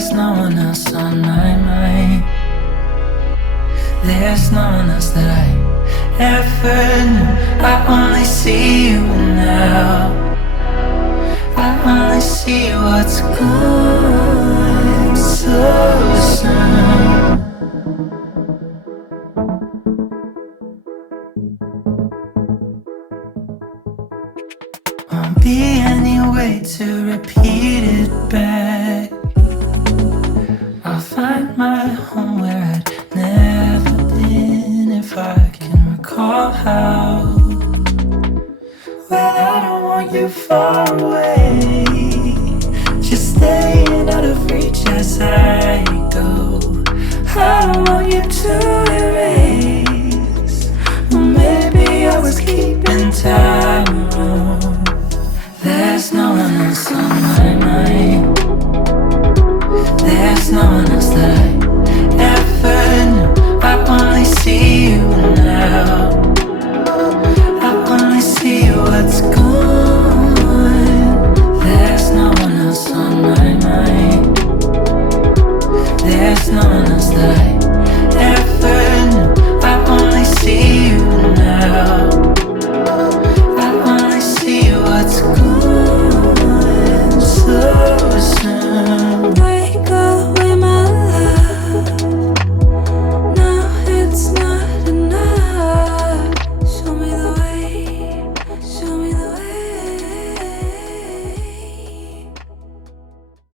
There's no one else on my mind. There's no one else that I ever knew. I only see you now. I only see what's gone so soon. Won't be any way to repeat it back. I'll find my home where I'd never been if I can recall how. Well, I don't want you far away, just staying out of reach as I go. I don't want you to erase. Well, maybe I was keeping time wrong. There's no one else on my mind. There's no one